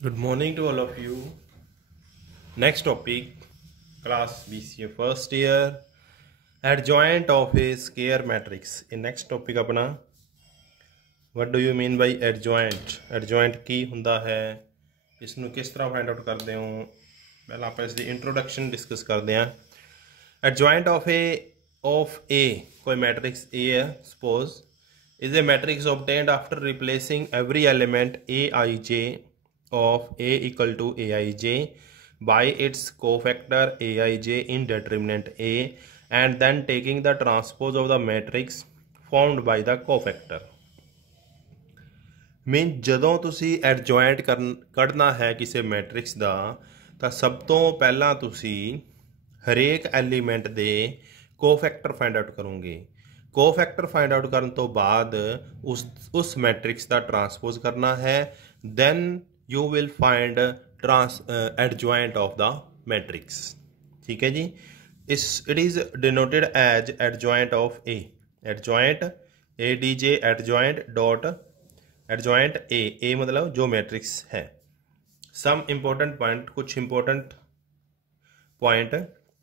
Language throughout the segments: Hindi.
Good morning to all of you. Next topic, class BCA first year, adjoint of a square matrix. In next topic अपना what do you mean by adjoint? Adjoint की ਹੁੰਦਾ है, इसनों किस तरह फाइंड आउट करते हो? पहला आप इसकी इंट्रोडक्शन डिस्कस करते हैं. Adjoint of a कोई मैट्रिक्स A है, suppose is a matrix obtained after replacing every element aij of A equal to aij by its cofactor aij in determinant A and then taking the transpose of the matrix formed by the cofactor. Mean ਜਦੋਂ ਤੁਸੀਂ ਐਡਜੁਆਇੰਟ ਕੱਢਣਾ ਹੈ ਕਿਸੇ ਮੈਟ੍ਰਿਕਸ ਦਾ ਤਾਂ ਸਭ ਤੋਂ ਪਹਿਲਾਂ ਤੁਸੀਂ ਹਰੇਕ ਐਲੀਮੈਂਟ ਦੇ ਕੋਫੈਕਟਰ ਫਾइंड आउट ਕਰੋਗੇ. ਕੋਫੈਕਟਰ फाइंड आउट ਕਰਨ ਤੋਂ ਬਾਅਦ ਉਸ ਮੈਟ੍ਰਿਕਸ ਦਾ ਟਰਾਂਸਪੋਜ਼ ਕਰਨਾ ਹੈ. Then you will find adjoint of the matrix. ठीक है जी. It is denoted as adjoint of A. Adjoint A D J adjoint dot adjoint A मतलब जो मैट्रिक्स है. सम इंपॉर्टेंट पॉइंट, कुछ important point.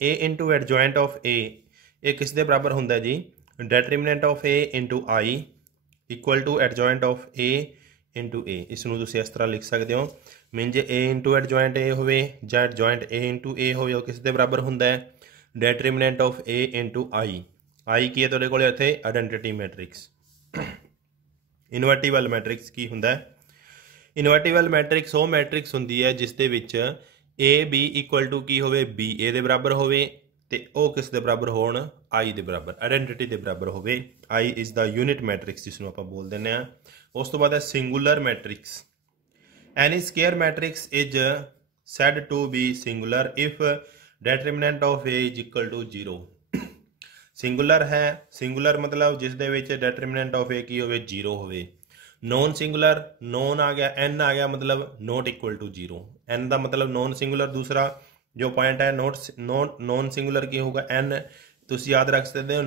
A into adjoint of A किस दे बराबर होंगे जी? Determinant of A into I equal to adjoint of A into A. इसनूं तुसीं इस तरह लिख सकते हो. Mean J A into adjoint A होवे जां एडजॉइंट ए इंटू ए होवे वो किस दे बराबर हुंदा है? डिटरमिनेंट ऑफ ए इंटू आई. आई की है तुहाडे कोल इत्थे? Identity matrix. इनवर्टिबल मैट्रिक्स की हुंदा है? इनवर्टिबल मैट्रिक्स वो मैट्रिक्स हुंदी है जिस दे विच ए बी इक्वल टू की होवे बी ए दे बराबर होवे ते ओ किस दे बराबर होण? आई दे बराबर, आइडेंटिटी दे बराबर होवे. I is the unit matrix जिसनूं आपां बोल दिंदे आ. उस तो बाद है singular matrix. Any square matrix is said to be singular if determinant of A is equal to 0. Singular है, सिंगुलर मतलब जिस दे विच डिटरमिनेंट ऑफ ए की होवे 0 होवे. नॉन सिंगुलर, नॉन आ गया, एन आ गया मतलब नॉट इक्वल टू 0. एन का मतलब नॉन सिंगुलर. दूसरा जो पॉइंट है नॉन सिंगुलर की होगा एन, तुसीं याद रख सकते हो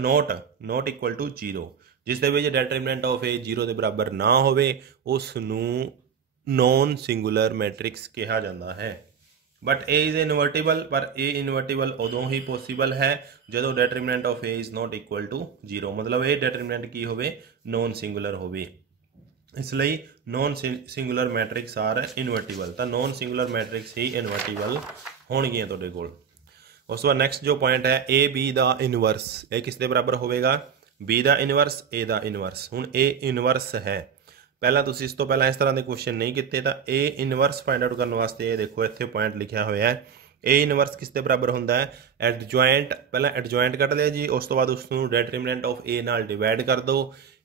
नॉट इक्वल टू 0. जिस दे विच डिटरमिनेंट ऑफ ए 0 के बराबर ना होवे उसनूं नॉन सिंगुलर मैट्रिक्स कहा जाता है. बट ए इज़ इनवर्टिबल, पर ए इनवर्टिबल उदों ही पॉसिबल है जो determinant of A is not equal to 0. मतलब ये डिटरमिनेंट की होवे? नॉन सिंगुलर होवे. इसलिए non singular matrix are invertible. तो नॉन सिंगुलर मैट्रिक्स ही इनवर्टिबल होणगियां तुहाडे कोल. उस बाद नैक्सट जो पॉइंट है ए बी द इनवर्स. ये किस दे बराबर होवेगा? B the inverse A the inverse. हुण ए इनवर्स है. पहला तुसीं इस तो पहला इस तरह के क्वेश्चन नहीं किए. तो ए इनवर्स फाइंड आउट करने वास्ते ये देखो इत्थे पॉइंट लिखा हुआ है. ए इनवर्स किस दे बराबर होंदा है? एडजॉइंट. पहला एडजॉइंट कट लिया जी, उस तो बाद उसनूं डिटरमिनेंट ऑफ ए नाल डिवाइड कर दो.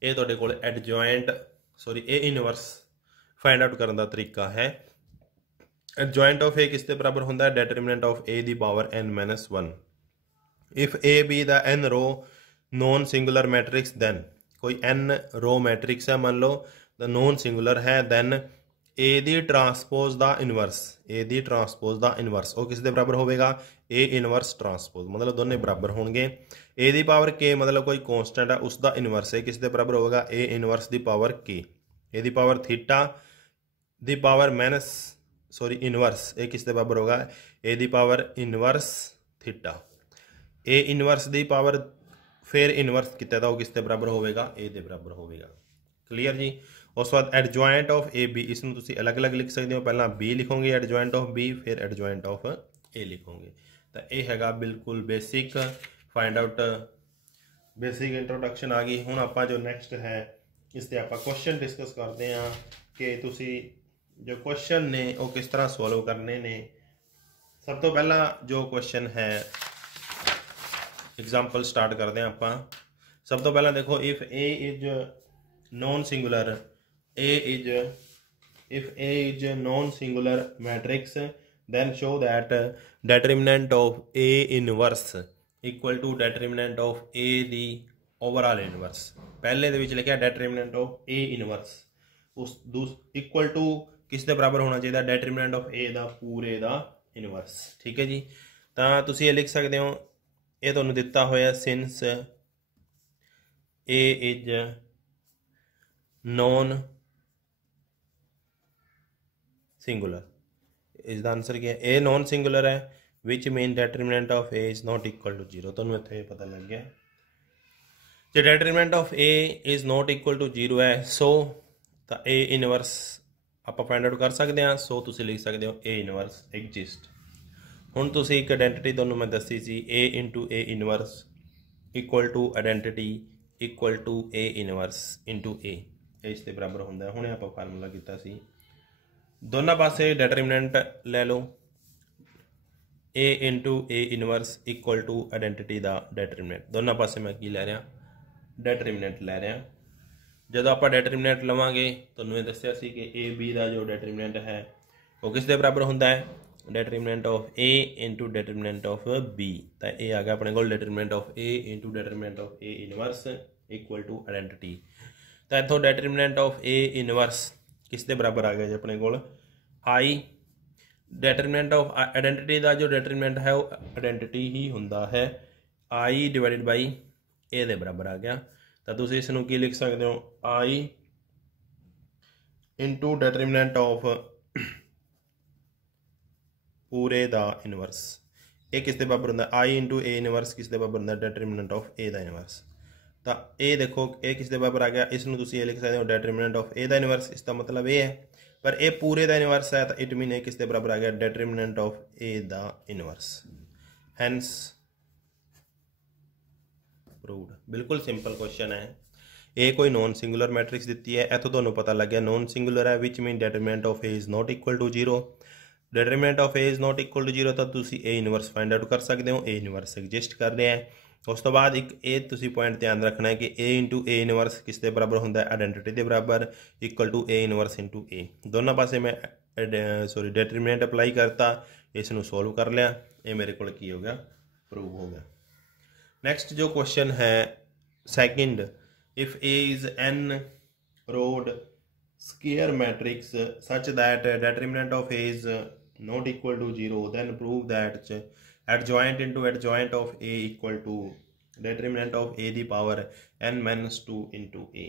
ये तुहाडे कोल adjoint A inverse find out करने का तरीका है. एडजॉइंट ऑफ ए किस दे बराबर होंदा है? डिटरमिनेंट ऑफ ए दी power n minus 1. If A be the n row non singular matrix then कोई n रो मैट्रिक्स है मान लो द नॉन सिंगुलर है, देन ए दी ट्रांसपोज द इनवर्स. ए दी ट्रांसपोज द इनवर्स वो किस दे बराबर होगा? ए इनवर्स ट्रांसपोज मतलब दोनों बराबर होंगे. ए दी पावर के मतलब कोई कॉन्स्टेंट है उसका इनवर्स है किस दे बराबर होगा? ए इनवर्स दी पावर के. ए दी पावर थीटा दी पावर माइनस इनवर्स ए किस दे बराबर होगा? ए दी power inverse theta. A inverse दी पावर फिर इनवर्स कितना था वो किस दे बराबर होगा? ए दे बराबर होगा. क्लीयर जी. उस बाद एडजॉइंट ऑफ ए बी इसमें तुसी अलग अलग लिख सकते हो. पहला बी लिखोगे एडजॉइंट ऑफ बी, फिर एडजॉइंट ऑफ ए लिखोगे. तो यह हैगा बिल्कुल basic find out, basic introduction आ गई. हुण आपां जो नैक्सट है इस ते आपां क्वेश्चन डिस्कस करते हैं कि तुसी जो क्वेश्चन ने वो किस तरह सॉल्व करने ने. सब तो पहला जो क्वेश्चन है एग्जाम्पल स्टार्ट करते हैं आपां. सब तो पहला देखो if A is non singular, if A is non singular matrix then show that determinant of A inverse equal to determinant of A the overall inverse. पहले दे विच लिखा determinant of A inverse उस इक्वल टू किस दे बराबर होना चाहिए? determinant of A दा पूरे दा इनवर्स. ठीक है जी. तो तुसीं ये लिख सकते हो ये तुहानूं दिता होया since A is non singular इसका आंसर क्या है? ए नॉन सिंगुलर है, which mean determinant of A is not equal to 0। तुहानूं इत्थे पता लग गया। जो determinant of A is not equal to 0 है, सो तो ए इनवर्स आप फाइंड आउट कर सकते हैं। सो तुम लिख सकते हो ए इनवर्स एग्जिस्ट। हुण तुसीं एक आइडेंटिटी तुहानूं मैं दसी सी, A into A inverse equal to identity equal to A inverse into A, इस दे बराबर हुंदा है। हुणे आपां फार्मूला कीता सी, दोनों पासे डिटरमिनेंट लै लो, A into A inverse equal to identity का डिटरमिनेंट। दोनों पासे मैं की लै रहा, डिटरमिनेंट लै रहा। जदों आपां डिटरमिनेंट लवांगे, तुहानूं ये दस्सिया सी कि ए बी का जो डिटरमिनेंट है वो किस दे बराबर हुंदा है? Determinant of A into determinant of B. तो ये आ गया अपने को determinant of A into determinant of A inverse equal to identity. तो इतों डिटरमिनेंट ऑफ ए इनवर्स किस दे बराबर आ गया जी अपने को? आई। डिटरमिनेंट ऑफ आइडेंटिटी का जो डिटरमिनेंट है वो आइडेंटिटी ही हुंदा है, आई डिवाइडेड बाई ए दे बराबर आ गया। तो तुम इसनूं की लिख सकते हो? आई इंटू डिटरमिनेंट ऑफ पूरे दा इनवर्स। ये किस दे बराबर हुंदा? आई इंटू ए इनवर्स किस दे बराबर हुंदा? डिटरमिनेंट ऑफ ए दा इनवर्स। तो ये देखो ये किस दे बराबर आ गया, इसनूं तुसीं ये लिख सकते हो डिटरमिनेंट ऑफ ए दा इनवर्स। इसका मतलब ये है, पर ये पूरे दा इनवर्स है, तो इट मीन ये किस दे बराबर आ गया? डिटरमिनेंट ऑफ ए दा इनवर्स। Hence proved. बिल्कुल सिंपल क्वेश्चन है। ये कोई नॉन सिंगुलर मैट्रिक्स दी है, इतों तुहानूं पता लग गया नॉन सिंगुलर है, which mean determinant of A is not equal to 0। Determinant of A is not equal to 0 तो तुसीं ए इनवर्स फाइंड आउट कर सकते हो, ए इनवर्स एग्जिस्ट कर रहा है। उस तो बाद एक ये तुसीं पॉइंट ध्यान रखना है कि ए इंटू ए इनवर्स किस दे बराबर होंदा है? आइडेंटिटी के बराबर equal to A inverse into A. दोनों पासे मैं सॉरी डिटरमिनेंट अप्लाई करता, इसनूं सोल्व कर लिया, ये मेरे को की हो गया? प्रूव हो गया। नेक्स्ट जो क्वेश्चन है second, if A is an road square matrix such that determinant of A is not equal to 0, then prove that adjoint into adjoint of a equal to determinant of a the power n minus 2 into a।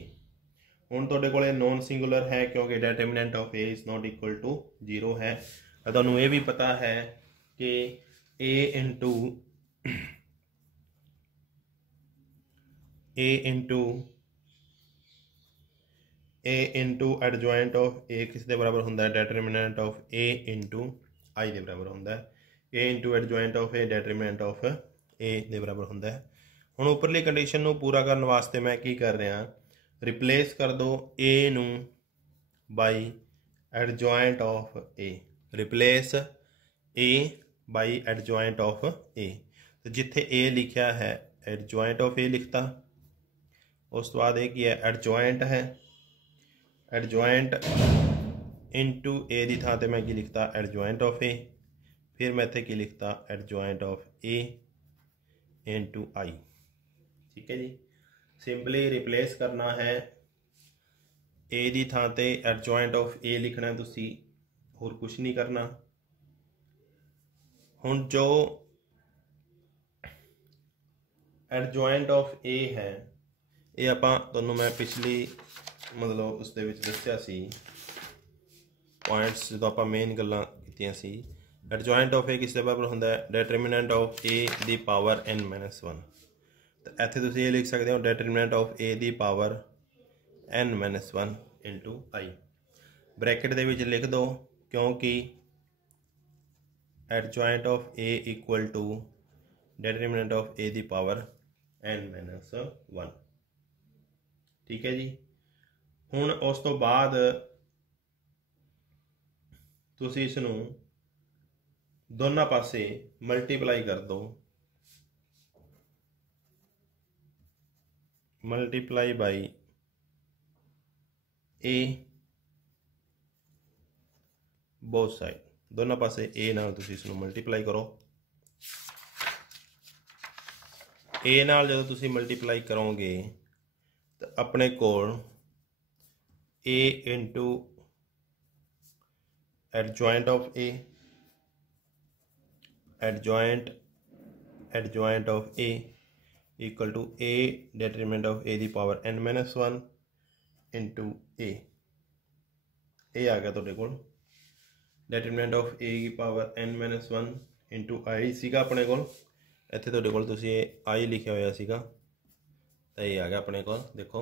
हुण तुहाडे कोले नॉन सिंगुलर है क्योंकि determinant of A is not equal to 0 है। तुहानूं ये भी पता है कि a into adjoint of A किस दे बराबर होंदा है? Determinant of A into I दे बराबर होंदा है। A into adjoint of A determinant of A दे बराबर होंदा है। हुण उपरली कंडीशन नूं पूरा करने वास्ते मैं की कर रहा, रिप्लेस कर दो ए नूं by adjoint of A. Replace A by adjoint of A. तो जिथे ए लिखा है एडजॉइंट ऑफ ए लिखता, उस तो बाद की है एडजॉइंट है, एडजॉइंट इंटू ए की थां ते मैं की लिखता? एडजॉइंट ऑफ ए। फिर मैं इत्थे की लिखता? एडजॉइंट ऑफ ए इंटू आई। ठीक है जी, सिंपली रिप्लेस करना है, ए की थां ते एडजॉइंट ऑफ ए लिखना है तुसी, होर कुछ नहीं करना। हुण जो एडजॉइंट ऑफ ए है, ये आपां तुहानूं मैं पिछली मतलब उस दे विच दस्सिया सी पॉइंट्स, जो आप मेन गल्लां कीतियां सी। एडजॉइंट ऑफ ए किस दे बराबर हुंदा है? डिटरमिनेंट ऑफ ए दी पावर n माइनस 1। तो इत्थे तुसीं ये लिख सकते हो डिटरमिनेंट ऑफ ए दी power n minus 1 into I. Bracket दे विच लिख दो, क्योंकि adjoint of A equal to determinant of A दी पावर n माइनस 1। ठीक है जी। हुण उस तो बाद तुसीं इसनूं दोनों पासे मल्टीप्लाई कर दो, multiply by A both side. दोनों पासे ए नाल तुसीं इसनूं मल्टीप्लाई करो। ए नाल जदों तुसीं मल्टीप्लाई करोगे तो अपने कोल A into adjoint of A, adjoint of A equal to A determinant of A दी power n minus 1 into A. आ गया तुहाडे कोल। ਡੈਟਰਮੀਨੈਂਟ ਆਫ a की पावर n-1 इंटू आई ਸੀਗਾ ਆਪਣੇ ਕੋਲ। ਇੱਥੇ ਤੁਹਾਡੇ ਕੋਲ ਤੁਸੀਂ ਇਹ i ਲਿਖਿਆ ਹੋਇਆ ਸੀਗਾ ਤਾਂ ਇਹ ਆ ਗਿਆ ਆਪਣੇ ਕੋਲ। ਦੇਖੋ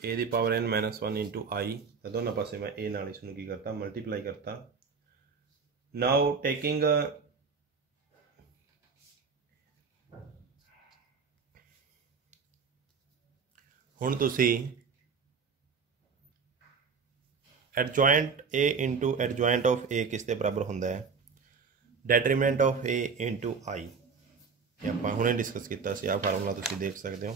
a ਦੀ ਪਾਵਰ n-1 इंटू आई ਤਾਂ ਦੋਨਾਂ ਪਾਸੇ ਮੈਂ a ਨਾਲ ਇਸ ਨੂੰ ਕੀ ਕਰਤਾ ਮਲਟੀਪਲਾਈ ਕਰਤਾ। ਨਾਓ ਟੇਕਿੰਗ ਹੁਣ ਤੁਸੀਂ adjoint A into adjoint of A किस दे बराबर होंदा है डेटरीमिनेंट ऑफ ए इंटू आई। ये आप हुणे डिस्कस किया सी, आ फार्मूला तुसीं देख सकते हो।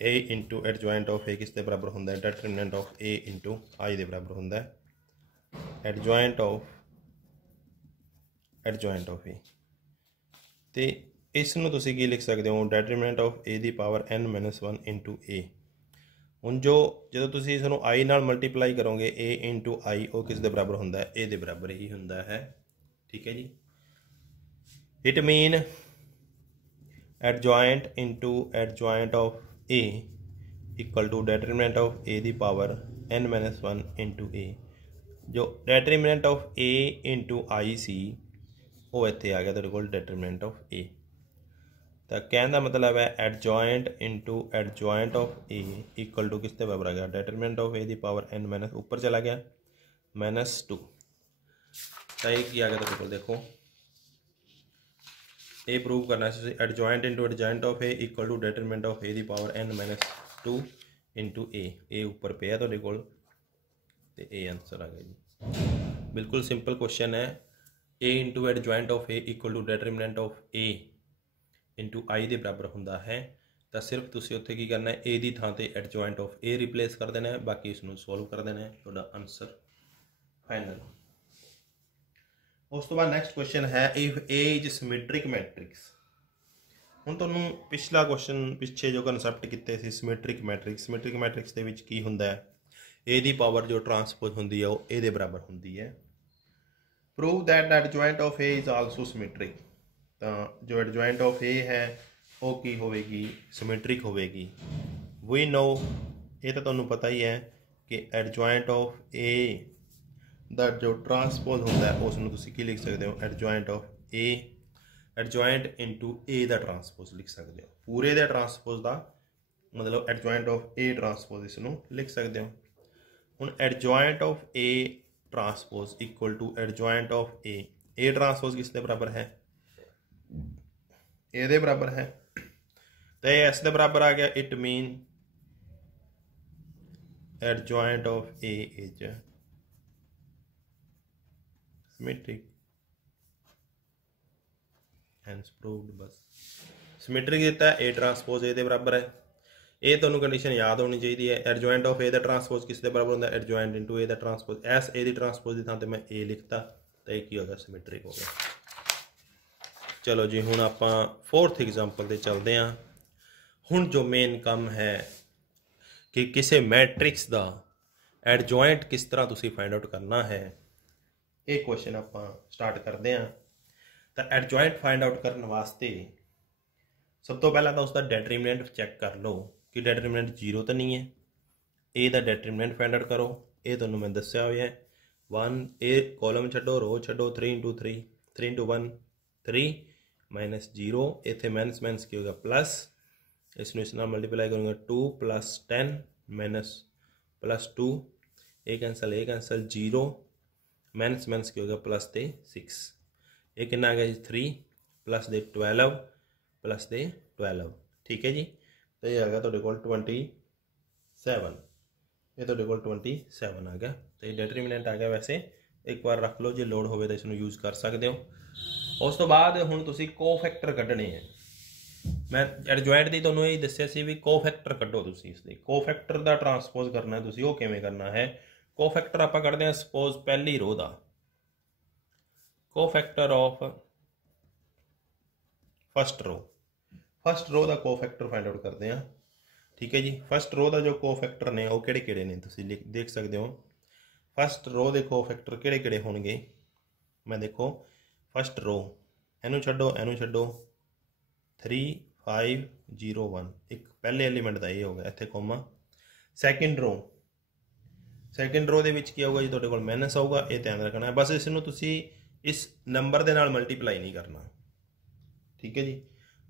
A into adjoint of A किस दे बराबर होंदा है डेटरीमिनेंट ऑफ ए इंटू आई दे बराबर होंदा है एडजॉइंट ऑफ ए। तो इस नूं तुसीं की लिख सकते हो डेटरीमिनेंट ऑफ ए दी पावर n-1 इंटू ए। ਹੁਣ ਜੋ ਜਦੋਂ ਤੁਸੀਂ ਇਸ ਨੂੰ आई ਨਾਲ ਮਲਟੀਪਲਾਈ ਕਰੋਗੇ a इंटू आई ਉਹ ਕਿਸ ਦੇ ਬਰਾਬਰ ਹੁੰਦਾ ਹੈ a ਦੇ ਬਰਾਬਰ ਹੀ ਹੁੰਦਾ ਹੈ। ਠੀਕ ਹੈ ਜੀ। It mean adjoint into adjoint of a equal to determinant of a ਦੀ ਪਾਵਰ n-1 इंटू a। जो determinant of a into I ਸੀ ਉਹ ਇੱਥੇ ਆ ਗਿਆ ਤੁਹਾਡੇ ਕੋਲ डेटरमिनेंट ऑफ a। तो कहने का मतलब है adjoint into adjoint of A equal to किस बराबर आ गया डेटरमिनेंट ऑफ ए दी पावर n- ऊपर चला गया -2। तो ये आ गया तो देखो ये प्रूव करना है adjoint into adjoint of A equal to determinant of A दी पावर n-2 इंटू ए ऊपर पे है तो ये आंसर आ गया जी। बिल्कुल सिंपल क्वेश्चन है। A into adjoint of A equal to determinant of A into I के बराबर होंदा है। तो सिर्फ तुसीं उत्थे की करना है ए की थां ते एडजॉइंट ऑफ ए रिप्लेस कर देना है, बाकी इसनूं सोल्व कर देना है, तुहाडा आंसर फाइनल। उस तो बाद नैक्सट क्वेश्चन है if A is symmetric matrix. हुण तुहानूं पिछला क्वेश्चन पिछे जो कंसैप्ट किए सी सिमेट्रिक मैट्रिक्स दे विच की हुंदा है ए दी पावर जो ट्रांसपोज हुंदी है वो ए दे बराबर हुंदी है। Prove that the adjoint of A is also symmetric. तो जो एडजॉइंट ऑफ ए है वो की होगी सिमेट्रिक होगी। वी नो ये तो तुहानूं पता ही है कि एडजॉइंट ऑफ ए दा जो ट्रांसपोज होंदा है उसनूं तुसीं की लिख सकते हो adjoint of A adjoint into A दा ट्रांसपोज लिख सकते हो। पूरे दे ट्रांसपोज का मतलब एडजॉइंट ऑफ ए ट्रांसपोज इसनूं लिख सकते हो। हुण adjoint of A transpose equal to adjoint of A transpose किस दे बराबर है ए दे बराबर है तो ये एस दे बराबर आ गया। It mean adjoint of A is symmetric hence proved. बस सिमेट्रिक देता है ए ट्रांसपोज ए दे बराबर है। ये तुहानूं कंडीशन याद होनी चाहिए है। एडजॉइंट ऑफ ए दा ट्रांसपोज किस दे बराबर होंदा एडजॉइंट इंटू ए दा ट्रांसपोज। एस ए दी ट्रांसपोज की थां ते मैं ए लिखता तो ये की होगा सिमेट्रिक हो गया। चलो जी हुण आपां फोर्थ एग्जाम्पल ते चलते हैं। हुण जो मेन काम है कि किसी मैट्रिक्स का एडजॉइंट किस तरह तुसीं फाइंड आउट करना है ये क्वेश्चन आपां स्टार्ट करते हैं। तो एडजॉइंट फाइंड आउट करने वास्ते सब तो पहला तो उसका डेटरमिनेंट चेक कर लो कि डेटरमिनेंट 0 तो नहीं है। ए दा डेटरमिनेंट फाइंड आउट करो। ये तुहानूं मैं दस्सिया होया है 1 ए कॉलम छड्डो रो छड्डो 3 इंटू 1 3 -0 इत्थे माइनस की होगा प्लस इसनूं इस नाल मल्टीप्लाई करूँगा 2 + 10 -+2 ए कैंसल 0 माइनस की होगा प्लस दे 6 ये कितना आ गया जी 3 प्लस दे 12 प्लस दे 12। ठीक है जी। तो ये आ गया तुहाडे कोल 27। ये तुहाडे कोल 27 आ गया। तो ये डेटरमिनेंट आ गया। वैसे एक बार रख लो जो लोड़ होवे तो इसनूं यूज़ कर सकते हो। उस तो बाद हुण तुसीं कोफैक्टर कड्ढणे है। मैं एडजॉइंट दी तुहानूं यही दस्सिया सी भी कोफैक्टर कड्ढो तुसीं इसदे। कोफैक्टर दा ट्रांसपोज करना है तुसीं वो किवें करना है। कोफैक्टर आपां कढदे हां सपोज पहली रो दा कोफैक्टर ऑफ फस्ट रो दा कोफैक्टर फाइंड आउट करते हैं। ठीक है जी। फस्ट रो दा जो कोफैक्टर ने वो किहड़े ने तुसीं देख सकते हो। फस्ट रो दे कोफैक्टर किहड़े होणगे। मैं देखो फस्ट रो इनू छड्डो 3 5 0 1 एक पहले एलीमेंट का ये हो गया इत्थे कॉमा। सैकेंड रो ਸੈਕਿੰਡ ਰੋ ਦੇ ਵਿੱਚ ਕੀ ਆਊਗਾ ਜੀ, ਤੁਹਾਡੇ ਕੋਲ ਮਾਈਨਸ ਆਊਗਾ, ਇਹ ਧਿਆਨ ਰੱਖਣਾ ਹੈ। ਬਸ ਇਸ ਨੂੰ ਤੁਸੀਂ ਇਸ ਨੰਬਰ ਦੇ ਨਾਲ ਮਲਟੀਪਲਾਈ ਨਹੀਂ ਕਰਨਾ, ਠੀਕ ਹੈ ਜੀ।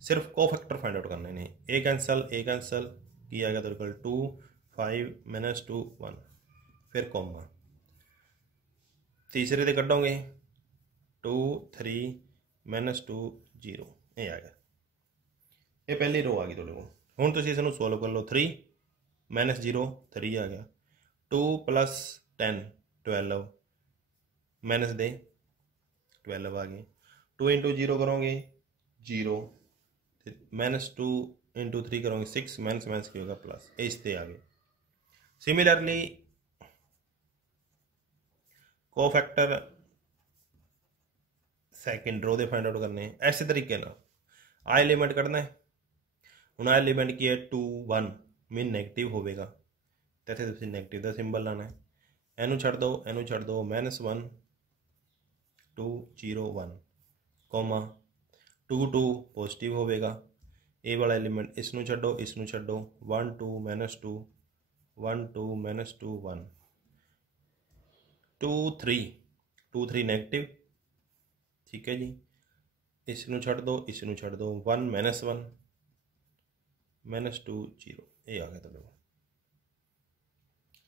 ਸਿਰਫ ਕੋਫੈਕਟਰ ਫਾइंड आउट करने ने। ए कैंसल की आएगा तेरे को 2 5 -2 1 फिर कॉमा, तीसरे ते कटोगे 2 3 -2 0, ये आ गया, ये पहली रो आ गई थोड़े को। हुण तुसीं इसनूं सोल्व कर लो, 3 -0 3 आ गया, 2 + 10 12 माइनस दे 12 आ गए, 2 × 0 करोगे 0, -2 × 3 करोगे 6, माइनस की होगा प्लस, इस ते आ गए। सिमिलरली कोफैक्टर सैकेंड रो दे फाइंड आउट करने इस तरीके ना। आ एलीमेंट कढ़ना है, हुण आ एलीमेंट की है 2 1 मीन नैगेटिव होगा, तो इत्थे तुसीं नैगेटिव का सिंबल लाना है। इनू छड़ दो -1 2 0 1 कॉमा 2 2 पॉजिटिव होगा, ए वाला एलीमेंट इसनू छड्डो 1 2 -2 1 2 -2 1 2 3 नेगेटिव, ठीक है जी। इसनू छड़ दो 1 -1 -2 0, ये आ गया तुहाडे,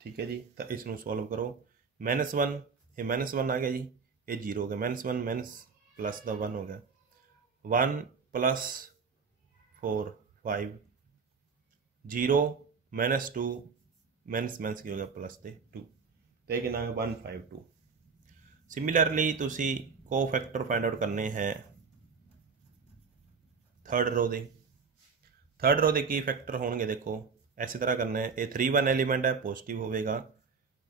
ठीक है जी। तो इसनू सॉल्व करो, -1 ये -1 आ गया जी, ये 0 हो गया, -1 माइनस प्लस का 1 हो गया, 1 + 4 5 0 -2 माइनस की हो गया प्लस दे 2, तो कि 152। सिमिलरली तुसी कोफैक्टर फाइंड आउट करने हैं थर्ड रो दे की फैक्टर होंगे, देखो इस तरह करना है। ये 3 1 एलीमेंट है, पॉजिटिव होगा,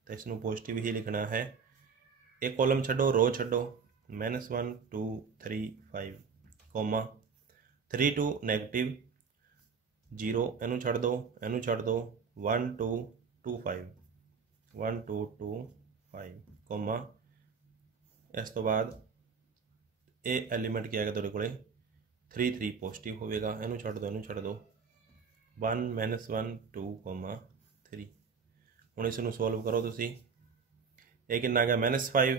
तो इसनू पॉजिटिव ही लिखना है। एक कॉलम छड्डो, रो छड्डो, -1 2 3 5 कॉमा 3 2 नेगेटिव 0, इनू छड़ दो 1 2 2 5 1 2 2 5 कॉमा, इस तो बाद ये एलीमेंट क्या है तुहाडे कोले 3 3 पॉजिटिव होगा, इनू छड़ दो 1 -1 2 3। हुण इसनू सॉल्व करो तुसी, ये कितना आ गया -5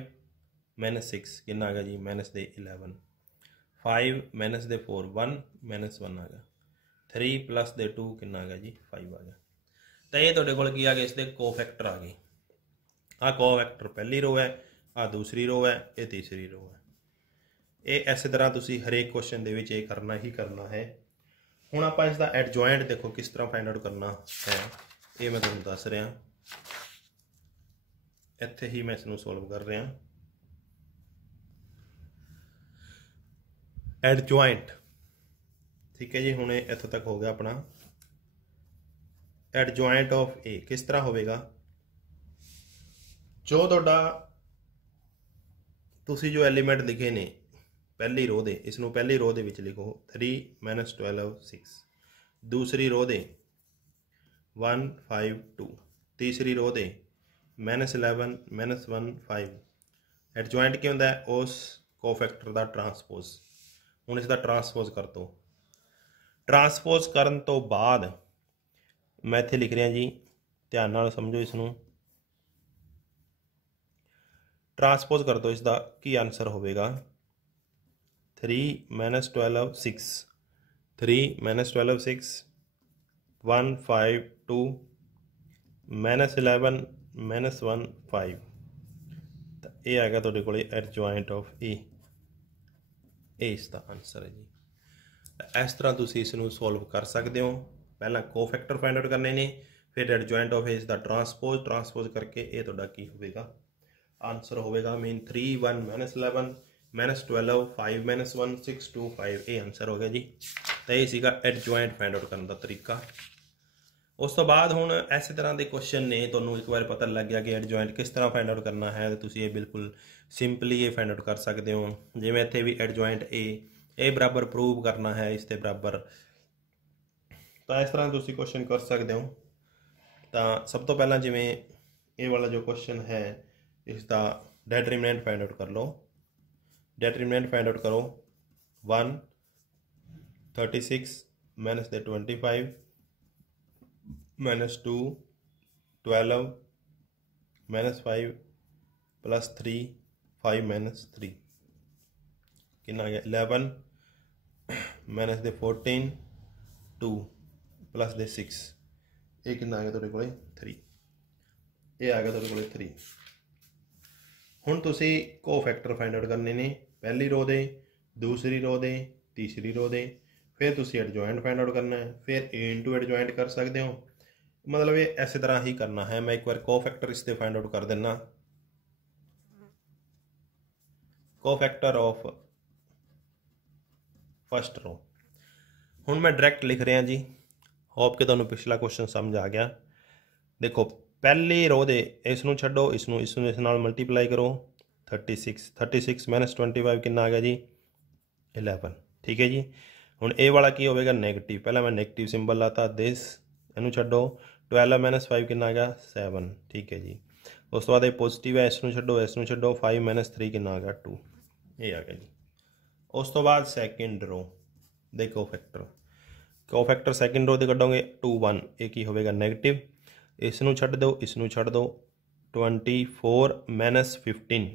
-6 कितना आ गया जी -11, 5 -4 1 -1 आ गया, 3 + 2 कितना आ गया जी 5 आ गया। तो ये तुहाडे कोल की आ गए, इसके कोफैक्टर आ गए। आ कोफैक्टर पहली रो है, आ दूसरी रो है, ये तीसरी रो है। ये इस तरह तुसी हरेक क्वेश्चन दे विच ये करना ही करना है। हुण आपां इसदा एडजॉइंट देखो किस तरह फाइंड आउट करना है, ये मैं तुहानूं दस रहा, इत्थे ही मैं इसनूं सॉल्व कर रहा। एडजॉइंट, ठीक है जी। हुणे इत्थों तक हो गया अपना एडजॉइंट ऑफ ए किस तरह होगा, जो तुहाडा तुसी जो एलीमेंट लिखे ने पहली रो दे, इसनूं पहली रो दे विच लिखो 3 -12 6, दूसरी रो दे 1 5 2, तीसरी रो दे -11 -1 5। एडजॉइंट की होंदा है, उस कोफैक्टर का ट्रांसपोज। हुण इसका ट्रांसपोज कर दो, ट्रांसपोज करन तो बाद मैं इत्थे लिख रहा जी, ध्यान नाल समझो इसनूं। ट्रांसपोज कर दो, इसका की आंसर होगा 3 -12 6 3 -12 6 1 5 2 -11 -1 5। तो ये आ गया तुहाडे कोल एडजॉइंट ऑफ ए, इसका आंसर है जी। इस तरह तुसीं इसनूं सॉल्व कर सकते हो। पहला कोफैक्टर फाइंड आउट करने ने, फिर एडजॉइंट ऑफ ए इसका ट्रांसपोज करके ये तुहाडा की होगा आंसर होगा, मीन 3 1 -11 -12 5 -1 6 2 5, ये आंसर हो गया जी। तो ये सीगा एडजॉइंट फाइंड आउट करने का तरीका। उस तो बाद हुण इस तरह के क्वेश्चन ने तुहानूं एक बार पता लग गया कि एडजॉइंट किस तरह फाइंड आउट करना है, तो तुसीं ये बिल्कुल सिंपली ये फाइंड आउट कर सकते हो। जिवें इत्थे भी एडजॉइंट ए बराबर प्रूव करना है इसके बराबर, तो इस तरह तुसीं क्वेश्चन कर सकते हो। तो सब तो पहला जिवें ये वाला जो क्वेश्चन है, इसका डिटरमिनेंट फाइंड आउट कर लो। डिटरमिनेंट फाइंड आउट करो 1 36 -25 -2 12 -5 + 3 5 - 3 कितना आ गया 11 -14 2 + 6 ये कितना आ गया तुहाडे कोले 3 ये आ गया तुहाडे कोले 3। हुण तुसीं कोफैक्टर फाइंड आउट करने ने पहली रो दे दूसरी रो दे तीसरी रो दे फिर तुसीं एडजॉइंट फाइंड आउट करना है फिर ए इंटू एडजॉइंट कर सकते हो। मतलब ये इस तरह ही करना है। मैं एक बार कोफैक्टर इससे फाइंड आउट कर देना। कोफैक्टर ऑफ फर्स्ट रो हुण मैं डायरैक्ट लिख रहा जी। होप कि तुहानूं पिछला क्वेश्चन समझ आ गया। देखो पहली रो दे इसनूं छड्डो इसनूं इस नाल मल्टीप्लाई करो 36 36 - 25 कितना आ गया जी 11। ठीक है जी। हुण ए वाला की होवेगा नैगेटिव। पहला मैं नैगेटिव सिंबल लाता दिस इनू छड्डो 12 - 5 कितना आ गया 7। ठीक है जी। उस तो बाद ये पॉजिटिव है इसनूं छड्डो 5 - 3 कितना आ गया 2 ये आ गया जी। उस तो बाद सैकेंड रो देखो कोफैक्टर सैकेंड रो दे कड्डोगे 2 1 ये की होवेगा नैगेटिव इसनूं छड्ड दो 24 - 15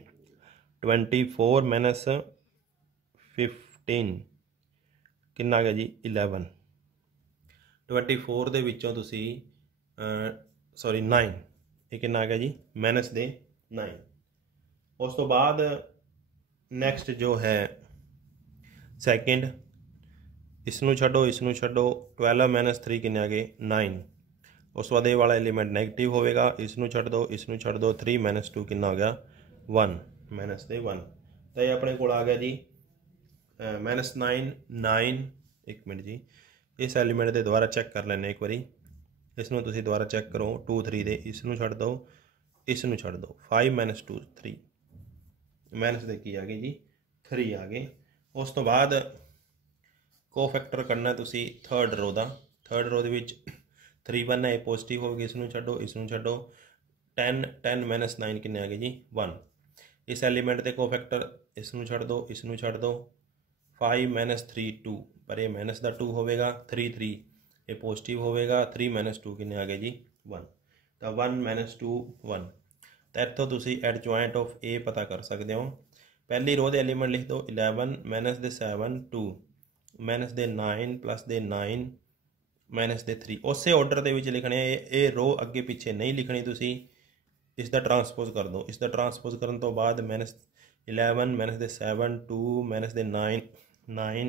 24 - 15 कितना आ गया जी 11। 24 दे विचों तुसी सॉरी 9 ये कितना आ गया जी -9। उस तो बाद नैक्सट जो है सैकेंड इसनूं छड्डो 12 - 3 कितने आ गए 9। उस तो बाद ये वाला एलीमेंट नैगेटिव होवेगा इसनूं छड्ड दो 3 - 2 कितना हो गया 1 -1। तो ये अपने को आ गया जी -9 9। एक मिनट जी इस एलीमेंट के दोबारा चैक कर लेने एक बारी इसनूं तुसीं दोबारा चैक करो 2 3 दे इसनूं छड्ड दो 5 - 2 3 माइनस दे की आ गई जी 3 आ गए। उस तो बाद कोफैक्टर करना तुसी थर्ड रो का। थर्ड रो दे विच 3 1 है पॉजिटिव हो गई इसनूं छड्डो 10 10 - 9 कितने आ गए जी 1। इस एलीमेंट के कोफैक्टर इसनूं छड्ड दो 5 - 3 2 पर यह माइनस का 2 होगा 3 3 ये पॉजिटिव होगा 3 - 2 कितने आ गए जी 1। तो 1 - 2 1। तो इतों तुसी एडजॉइंट ऑफ ए पता कर सकते हो। पहली रो के एलीमेंट लिख दो 11 - 7 2 -9 + 9 -3 उस ऑर्डर के लिखने ये रो अगे पिछे नहीं लिखनी तुसी इसका ट्रांसपोज कर दो। इसका ट्रांसपोज करने तो बाद -11 - 7 2 -9 9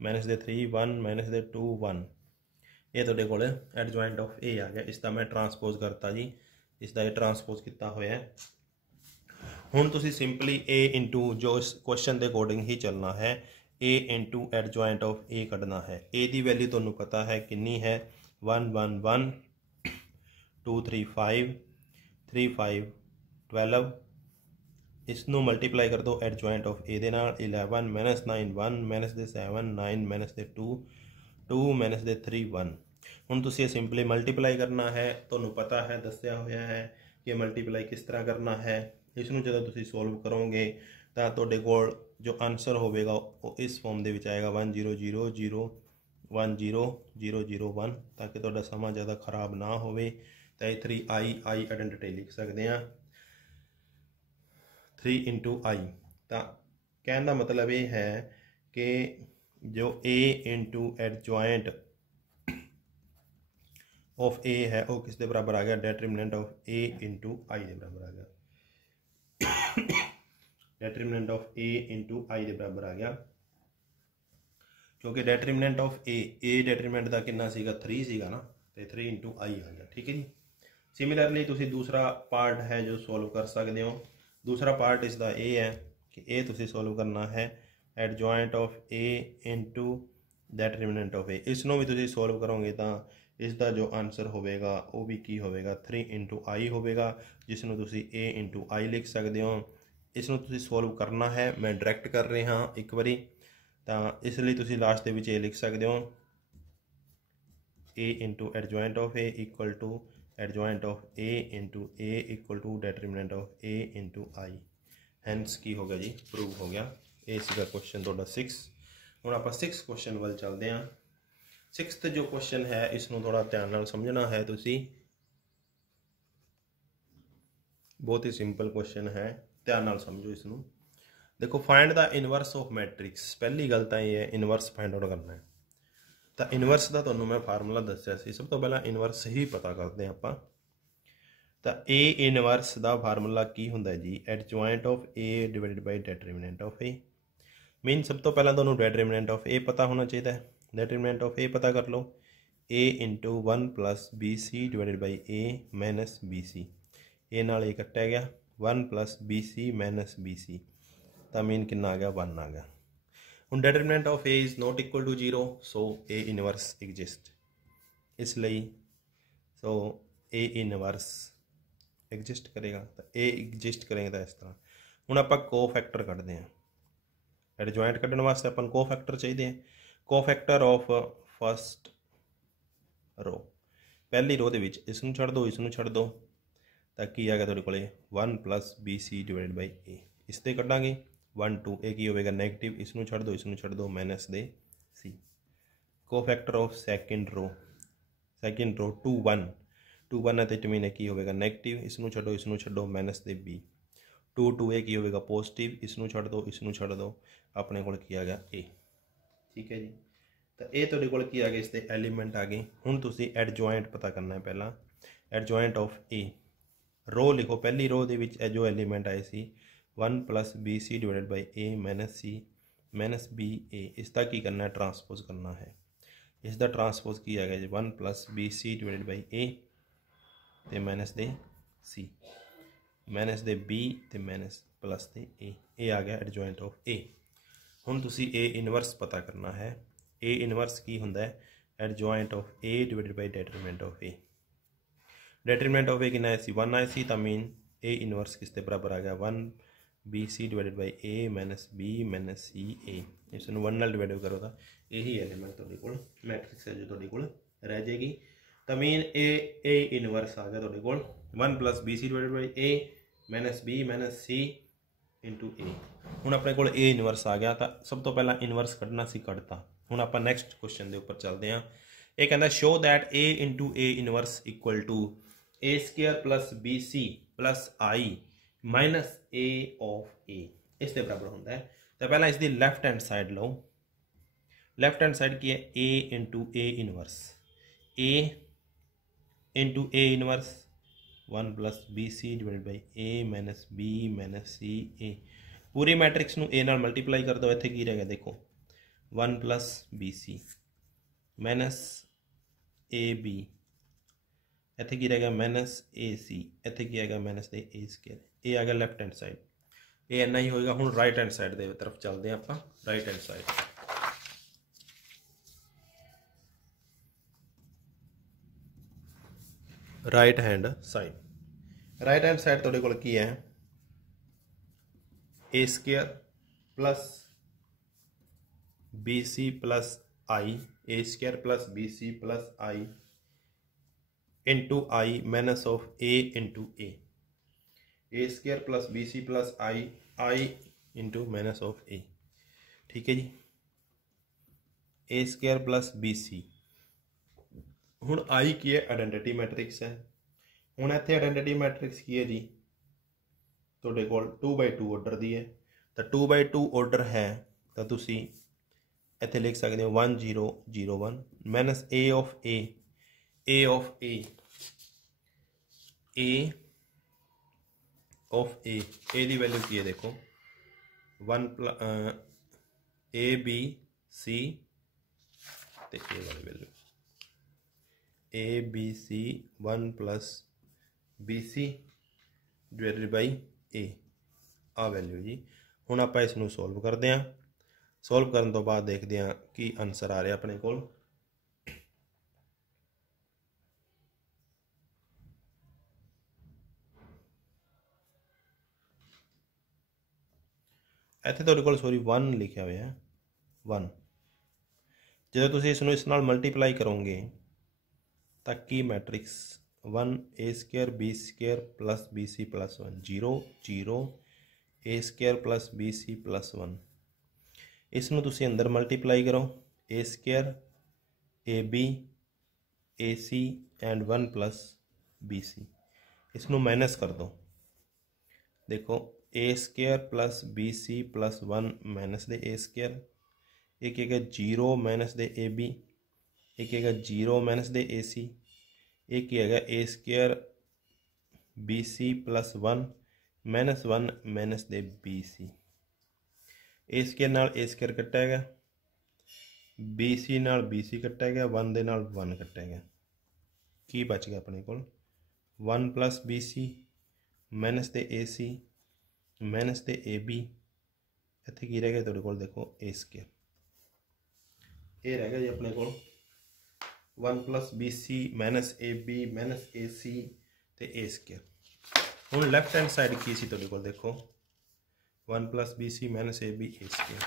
-3 1 -2 1 ये तुहाडे कोल एडजॉइंट ऑफ ए आ गया। इसका मैं ट्रांसपोज करता जी इसका ये ट्रांसपोज किया होया। हुण तुसीं सिंपली ए इंटू जो इस क्वेश्चन के अकॉर्डिंग ही चलना है ए इंटू एडजॉइंट ऑफ ए कढ़ना है। ए की वैल्यू तुहानूं पता है कितनी है 1 1 1 2 3 5 3 5 12 इसनूं मल्टीप्लाई कर दो एडजॉइंट ऑफ ए दे नाल 11 - 9 1 - 7 9 - 2 2 - 3 1। हुण तुसीं सिंपली मल्टीप्लाई करना है तुहानूं पता है दस्सिया होया है कि मल्टीप्लाई किस तरह करना है। इसनूं जदों तुसीं सॉल्व करोगे तो तुहाडे कोल जो आंसर होगा वो इस फॉर्म दे विच आएगा 1 0 0 0 1 0 0 0 1 ताकि तुहाडा समा ज़्यादा खराब ना होवे। तो 3 आई आइडेंटिटी लिख सकते हैं 3 इंटू आई। तो कहने का मतलब ये है कि जो ए इंटू एडजॉइंट ऑफ ए है वो किस दे बराबर आ गया determinant of A into I के बराबर आ गया। Determinant of A into I के बराबर आ गया क्योंकि डिटरमिनेंट ऑफ ए डिटरमिनेंट का कितना सीगा 3 सीगा ना तो 3 इंटू आई आ गया। ठीक है जी। सिमिलरली तुसीं दूसरा पार्ट है जो सॉल्व कर सकते हो। दूसरा पार्ट इसका ये है कि ए तुसीं सॉल्व करना है adjoint of A into determinant of A. इसनों भी तुसीं सॉल्व करोगे तो इसका जो आंसर होगा वो भी की होगा 3 इंटू आई होगा जिसनों तुसीं ए इंटू आई लिख सकते हो। इसनों तुसीं सॉल्व करना है मैं डायरैक्ट कर रहा हाँ एक बारी तो इसलिए तुसीं लास्ट के ये लिख सकते हो A into adjoint of A equal to adjoint of A into A equal to determinant of A into I. Hence की हो गया जी प्रूव हो गया। ये सीगा क्वेश्चन तुहाडा 6। हुण आपां 6 क्वेश्चन वाल चलते हैं। 6th जो क्वेश्चन है इसनों थोड़ा ध्यान नाल समझना है तुसीं। बहुत ही सिंपल क्वेश्चन है, ध्यान नाल समझो इसनूं। देखो find the inverse of matrix, पहली गल तो ये है इनवर्स फाइंड आउट करना है। तो इनवर्स का तुहानूं मैं फार्मूला दस्सिया सी, सब तो पहला इनवर्स ही पता करते हैं आपां। तो ए इनवर्स का फार्मूला की हुंदा जी, adjoint of A divided by determinant of A. Mean सब तो पहला तुहानूं डिटरमिनेंट ऑफ ए पता होना चाहिए। डिटरमिनेंट ऑफ ए पता कर लो, A into 1 plus B C divided by A minus B C. A नाल ए कट्टिया गया, 1 plus B C minus B C, तो मीन कितना आ गया, 1 आ गया। हुण determinant of A is not equal to 0, so A inverse exist. इसलिए सो ए इनवर्स एग्जिस्ट करेगा। तो ए एग्जिस्ट करेंगे तो इस तरह। हुण आपां को फैक्टर कढ़ते हैं, एडजॉइंट कढ़ने वास्ते अपन को फैक्टर चाहिए। को फैक्टर ऑफ फस्ट रो, पहली रो दे विच इसनूं छड्ड दो, इसनूं छड्ड दो, तो की आ गया तुहाडे कोले 1 plus B C divided by A. इस ते कढ़ांगे 1 2, ए की होवेगा नैगेटिव, इसनूं छड्ड दो, इसनूं छड्ड दो, माइनस दे सी। को फैक्टर ऑफ सैकेंड रो 2 1, 2 1 है तो इट मीन की होवेगा नैगेटिव, इसनूं छड्डो माइनस दे बी। 2 2 ए की होवेगा पॉजिटिव, इसनूं छड्ड दो, अपने कोल की आ गया ए। ठीक है जी। तो ये तुहाडे कोल की आ गए, इसके एलीमेंट आ गए। हुण तुसीं एडजॉइंट पता करना है। पहला एडजॉइंट ऑफ ए, रो लिखो, पहली रो दे विच जो एलीमेंट आए सी 1 plus B C divided by A minus C minus B A. इसका की करना है, ट्रांसपोज करना है। इसका ट्रांसपोज की आ गया जी 1 plus B C divided by A तो माइनस दे सी, माइनस दे बी तो माइनस प्लस दे ए। ये आ गया एडजॉइंट ऑफ ए। हुण तुसीं ए इनवर्स पता करना है। ए इनवर्स की हुंदा है, adjoint of A divided by determinant of A. Determinant of A कितना है सी, 1 आया सी, तो मीन ए इनवर्स किसके बराबर आ गया, 1 B C divided by A minus B minus C A. इसनूं 1 नाल डिवाइड करो तो यही एलीमेंट तुहाडे कोल मैट्रिक्स है जो तुहाडे कोल रह जाएगी। तो मीन ए इनवर्स आ गया तुहाडे कोल 1 plus B C divided by A minus B minus C into A. हुण अपने कोल ए इनवर्स आ गया। तो सब तो पहला इनवर्स कढ़ना सी, कढ़ता। हुण आपां नैक्सट क्वेश्चन के उपर चलते हैं। ये कहता show that A into A inverse equal to A square plus B C plus I minus A of A, इसके बराबर होता है। तो पहला इसकी लैफ्ट हैंड साइड लो। लैफ्ट हैंड साइड की है A into A inverse, A into A inverse 1 plus B C divided by A minus B minus C A. पूरी मैट्रिक्स नूं ए नाल मल्टीप्लाई कर दो, इत्थे की रह गया देखो 1 plus B C minus A B, इत्थे की रह गया माइनस ए सी, इत्थे की आ गया माइनस दे ए स्केयर। ये आ गया लैफ्ट हैंड साइड, ये इन्ना ही होएगा। हुण राइट हैंड साइड की तरफ चलते हैं आपां। Right hand side, right hand side तुहाडे कोल की है, A square plus B C plus I, A square plus B C plus I into I minus of A into A square plus B C plus I into minus of A. ठीक है जी, A square plus B C. हुण आई की है, आइडेंटिटी मैट्रिक्स है। हुण इत्थे आइडेंटिटी मैट्रिक्स की है जी, तुहाडे कोल 2/2 ऑर्डर दी है। तो 2/2 ऑर्डर है तो तुसीं इत्थे लिख सकते हो 1 0 0 1 minus A of A A the value की है देखो 1 ए बी सी ते ए वाली value A B C 1 plus B C divided by A आ वैल्यू जी। हुण आपां इसनूं सोल्व करते हैं। सोल्व करने तो बाद देखते हैं कि आंसर आ रहा अपने कोल। इत्थे तुहाडे कोल सॉरी 1 लिखा हुआ है 1। जो तुसीं इसनूं इस नाल मल्टीप्लाई करोगे तो की matrix 1 A square B square plus B C plus 1 0 0 A square plus B C plus 1। इसनूं तुसीं अंदर मल्टीप्लाई करो A square A B A C and 1 plus B C. इसनूं माइनस कर दो देखो A square plus B C plus 1 minus दे ए स्केयर, एक है 0 माइनस दे ए बी, एक है 0 माइनस दे ए सी, एक है A square B C plus 1 minus 1 minus दे बी सी। ए स्केयर नाल ए स्केयर कट्टा गया, बी सी नाल बी सी कट्टा गया, 1 दे नाल 1 कट्टा गया, की बच गया अपने को 1 प्लस बी सी माइनस दे ए सी माइनस दे ए बी, इत्थे की रह गया तुहाडे कोल देखो ए स्केयर, ये रह गया जी अपने को 1 plus B C minus A B minus A C ते ए स्केयर। हुण लैफ्ट हैंड साइड की सी तुहाडे कोल देखो 1 plus B C minus A B A square,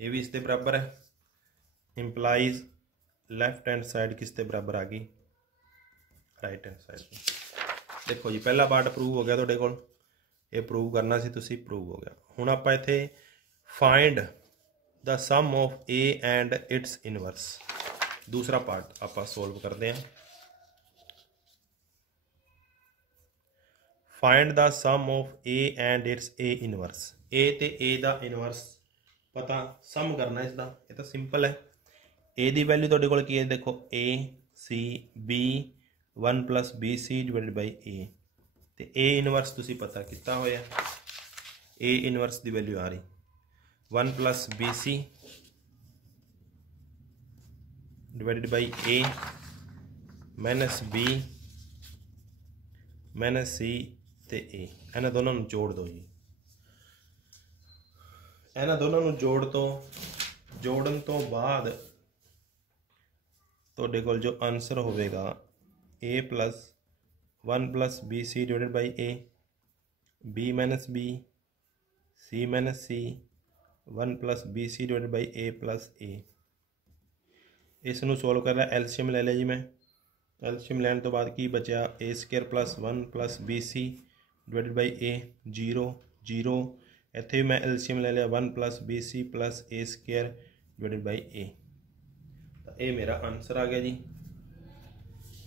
ये भी इसके बराबर है, इंप्लाइज लैफ्ट हैंड साइड किसके बराबर आ गई, राइट हैंड साइड। देखो जी पहला पार्ट प्रूव हो गया तुहाडे कोल, ये प्रूव करना सी तुसी, प्रूव हो गया। हुण आपां इत्थे find the sum of A and its inverse, दूसरा पार्ट आपां सोल्व करते हैं। Find the sum of A and its A inverse, A ते ए दा इनवर्स पता सम करना इसका, ये तो सिंपल है। ए दी वैल्यू तुहाडे कोल की है देखो A C B 1 plus B C divided by A, ते ए इनवर्स तुसी पता कितना होया, ए इनवर्स दी वैल्यू आ रही 1 plus B C divided by A minus B minus C ते ए, इन्हां दोनों नूं जोड़ दो जी, इन्हां दोनों नूं जोड़न तो बाद तुहाडे कोल जो आंसर होवेगा A plus 1 plus B C divided by A, B minus B C minus C 1 plus B C divided by A plus A. इसनूं सोल्व करना एलसीएम ले लिया जी मैं, एलसीएम लैन तो बाद की बचा A square plus 1 plus B C divided by A 0 0, इत्थे भी मैं एलसीएम ले लिया 1 plus B C plus A square divided by A, तो ये मेरा आंसर आ गया जी।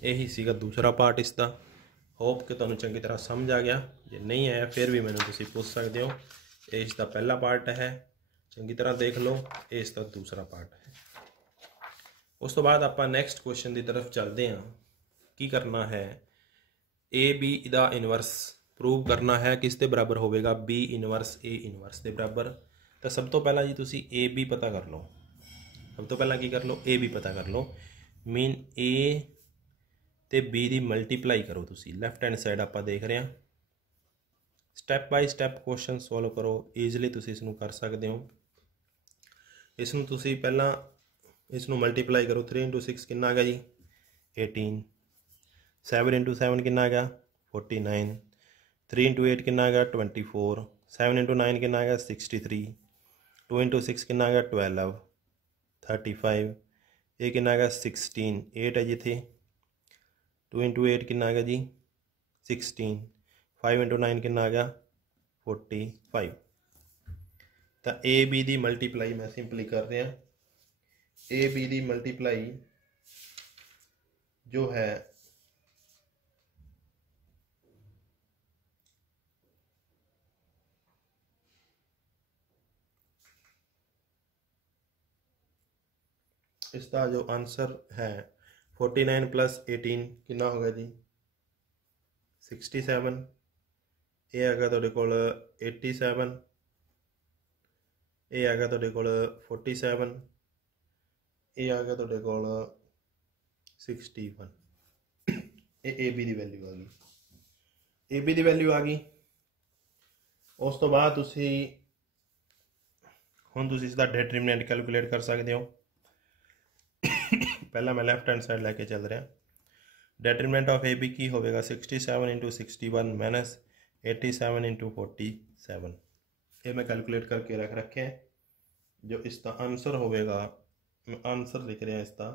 यही सीगा दूसरा पार्ट इसका। होप कि तुहानूं चंगी तरह समझ आ गया, जे नहीं आया फिर भी मैनूं तुसीं पूछ सकते हो। ये इसका पहला पार्ट है, चंगी तरह देख लो, ये इसका दूसरा पार्ट है। उस तो बाद आपां नैक्सट क्वेश्चन की तरफ चलते हैं। की करना है, ए बी दा इनवर्स प्रूव करना है, किस दे बराबर होवेगा, बी इनवर्स ए इनवर्स के बराबर। तो सब तो पहला जी तुसीं ए बी पता कर लो, सब तो पहला की कर लो ए बी पता कर लो, मीन ए ते बी दी मल्टीप्लाई करो तुसीं, लैफ्ट हैंड साइड आपां देख रहे हैं। Step bye step question solve करो, ईजिली तुसीं इसनूं कर सकते हो। इसनूं तुसीं पहला इसनूं मल्टीप्लाई करो, 3 इंटू 6 कितना आ गया जी 18, 7 इंटू 7 कितना आ गया 49, 3 इंटू 8 कितना आ गया 24, 7 इंटू 9 कितना आ गया 63, 2 इंटू 6 कितना आ गया 12, 35, ये कितना आ गया 16, 8 है जी थे, 2 इंटू 8 कितना आ गया जी 16, 5 इंटू 9 कितना आ गया 45। तो ए बी दी मल्टीप्लाई मैं सिंपली कर रहा, ए बी दी मल्टीप्लाई जो है इसका जो आंसर है 49 प्लस 18 कितना होगा जी 67, ये आएगा तुहाडे कोल 87, ये आएगा तुहाडे कोल 47, ये आ गया तुहाडे कोल 61। ये ए बी दी वैल्यू आ गई, ए बी दी वैल्यू आ गई। उस तो बाद तुसी हुण तुसी इसका डिटरमिनेंट कैलकुलेट कर सकते हो। पहला मैं लैफ्ट हैंड साइड लैके चल रहा, डिटरमिनेंट ऑफ ए बी की होगा 67 इंटू 61 माइनस 87 इंटू 47, ये मैं कैलकुलेट करके रख रखे हैं। जो इसका आंसर होगा, मैं आंसर लिख रहा इसका,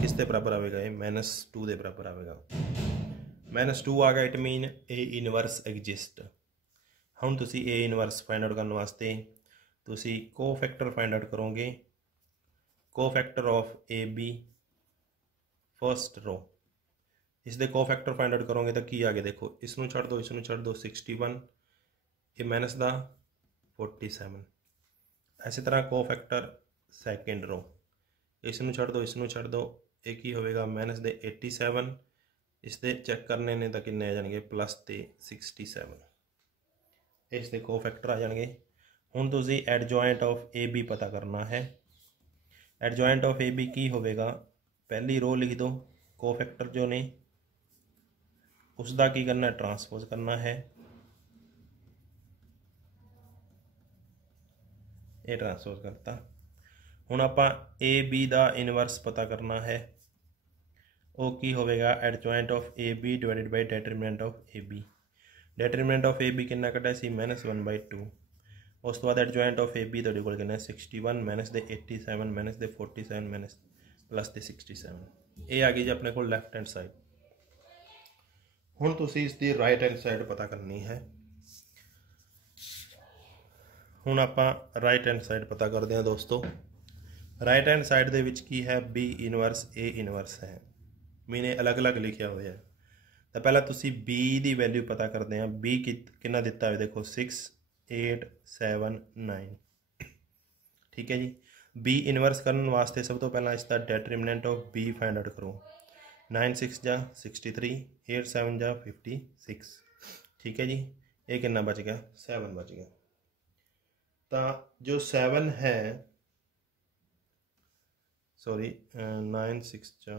किस दे बराबर आएगा, ये -2 के बराबर आएगा। -2 आ गया, it mean A inverse exist. हम तुसी ए इनवर्स फाइंड आउट करने वास्ते तुसी को फैक्टर फाइंड आउट करोगे, cofactor of A B first row, इसके को फैक्टर फाइंड आउट करोगे तो की आ गया देखो, इसनों छड़ दो, इसनों छड़ दो 61, ये माइनस का 47। इस तरह कोफैक्टर सैकेंड रो, इसनू छड़ दो इसनू छड़ दो, एक ही होगा माइनस दे 87, इसके चैक करने ने तो किन्ने आ जाएंगे प्लस दे 67, इसके कोफैक्टर आ जाएंगे। हुण तुसीं एडजॉइंट ऑफ ए बी पता करना है। एडजॉइंट ऑफ ए बी की होगा, पहली रो लिख दो, कोफैक्टर जो ने उसका की करना, ट्रांसपोज करना है, ये ट्रांसपोज करता। हुण आपां ए बी का इनवर्स पता करना है, वो की होगा adjoint of A B divided by determinant of A B. Determinant of A B कितना कटा सी -1/2। उस तो बाद एडजॉइंट ऑफ ए बी तुहाडे कोल कितना 61 माइनस दे 87 माइनस दे 47 माइनस प्लस दे 67। ये आ गई जी अपने को लैफ्ट हैंड साइड। हुण तुसीं इसकी राइट हैंड साइड पता करनी है। हुण आपां राइट हैंड साइड पता करते हैं दोस्तों। राइट हैंड साइड दे विच की है बी इनवर्स ए इनवर्स है, मैंने अलग अलग लिखा हुआ है। तो पहला तुसी बी की वैल्यू पता करते हैं। बी कितना दिता है देखो 6 8 7 9, ठीक है जी। बी इनवर्स करने वास्ते सब तो पहला इसका determinant of B find out करो। 9 6 जा 63, 8 7 जा 56, ठीक है जी। ये कितना बच गया 7 बच गया। तो जो 7 है, सॉरी 9 6 जा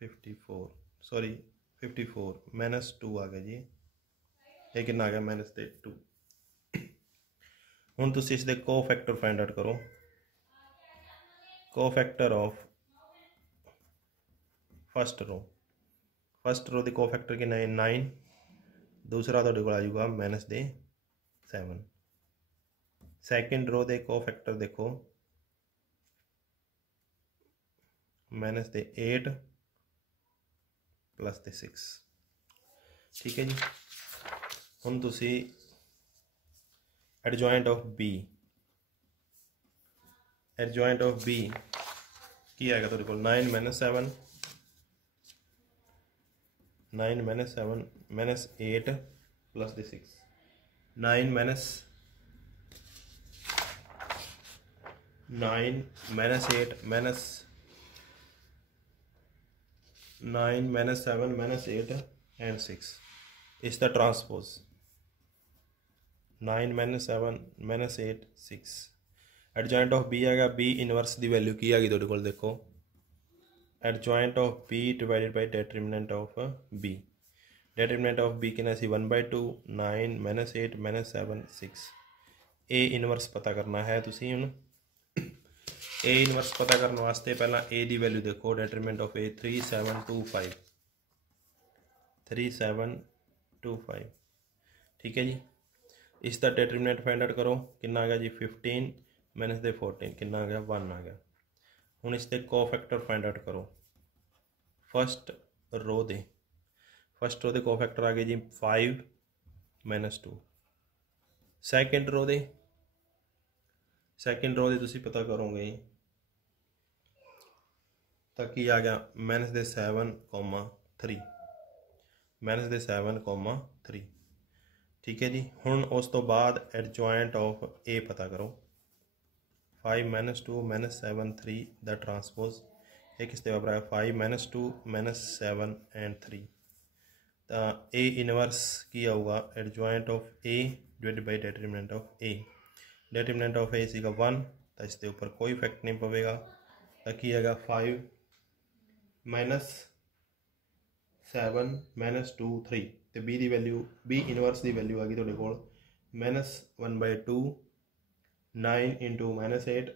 54, सॉरी 54 -2 आ गया जी। ये कितना आ गया -2। हुण तुसीं इसदे कोफैक्टर फाइंड आउट करो। कोफैक्टर ऑफ फस्ट रो दी कोफैक्टर कितना है 9, दूसरा तुहाडे कोल आ जाऊगा -7। सैकेंड रो दे कोफैक्टर देखो -8 प्लस दे 6, ठीक है जी। हुण तुसीं एडजॉइंट ऑफ बी की आएगा तुहाडे कोल 9 -7 -8 प्लस दे 6, 9 -8 9 -7 -8 and 6, इसका ट्रांसपोज 9 -7 -8 6। एडजॉइंट ऑफ बी आएगा, बी इनवर्स की वैल्यू की आ गई तुहाडे कोल देखो, adjoint of B divided by determinant of B. Determinant of B कितना सी 1/2 9 -8 -7 6। ए इनवर्स पता करना है तुसीं। हुण ए इनवर्स पता करने वास्ते पहला ए की वैल्यू देखो, डिटरमिनेंट ऑफ ए 3725, 3725, ठीक है जी। इसका डिटरमिनेंट फाइंड आउट करो, कितना आ गया जी 15 माइनस दे 14, कितना आ गया 1 आ गया। हुण इसके कोफैक्टर फाइंड आउट करो। फस्ट रो दे कोफैक्टर आ गए जी 5 -2। सैकेंड रो दे तुसीं पता करोगे तो की आ गया -7,3, -7,3, ठीक है जी। हुण उस तो बाद एडजॉइंट ऑफ ए पता करो। 5 -2 -7 3 द ट्रांसपोज, एक किसते वापरा है 5 -2 -7 and 3। तो ए इनवर्स की आऊगा adjoint of A divided by determinant of A. Determinant of A सीगा 1, तो इसके ऊपर कोई इफेक्ट नहीं पवेगा। तो की है 5 -7 -2 3, तो बी की वैल्यू बी इनवर्स की वैल्यू आ गई तुहाडे कोल -1/2 9 × -8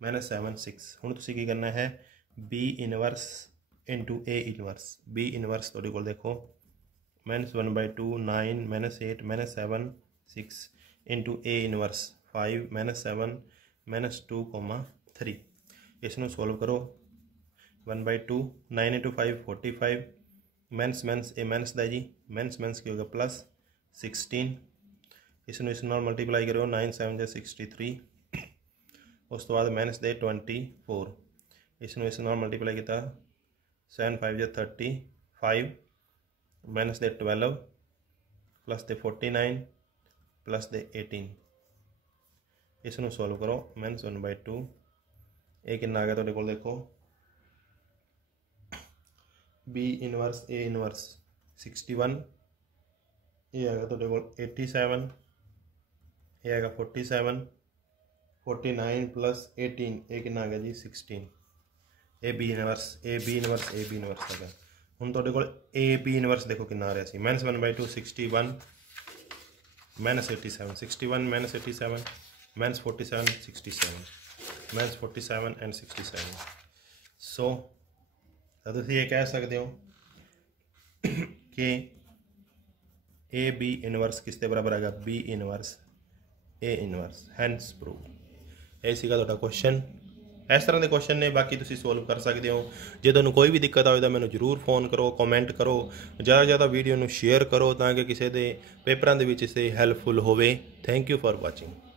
-7 6। हुण तुसीं की करना है B inverse into A inverse. B inverse तुहाडे कोल देखो -1/2 9 -8 -7 6 इंटू ए इनवर्स 5 -7 -2, 3। इसनू सोल्व करो। 1/2 9 × 5 45, मैंस ए मैंस दा जी, मैंस की हो गया प्लस 16। इसनू इस नाल मल्टीप्लाई करो 9 7 63, उस तो बाद मैंस दे 24। इसनू इस नाल मल्टीप्लाई किया 7 5 35, मैंस दे 12 प्लस दे 49 प्लस दे 18 इसनों सॉल्व करो -1/2 ये कितना आ गया तुहाडे कोल देखो B इनवर्स A इनवर्स 61 ये आएगा तुहाडे कोल 87 ये आएगा 47 49 प्लस 18 ये कितना आ गया जी 16 ए बी इनवर्स है हुण तुहाडे कोल ए बी इनवर्स देखो कितना आ रहा सी -1/2 61 -87 61 -87 -47 67 -47 एंड 67 सो तुसीं ये कह सकते हो कि ए बी इनवर्स किस दे बराबर आएगा B inverse A inverse hence prove ये सीगा तुहाडा क्वेश्चन इस तरह के क्वेश्चन ने बाकी तुसीं सोल्व कर सकते हो जे तुहानूं कोई भी दिक्कत आए तो मैनूं जरूर फोन करो कमेंट करो ज़्यादा ज़्यादा वीडियो नूं शेयर करो ताकि किसी के पेपरां दे विच इस हेल्पफुल होवे थैंक यू फॉर वॉचिंग।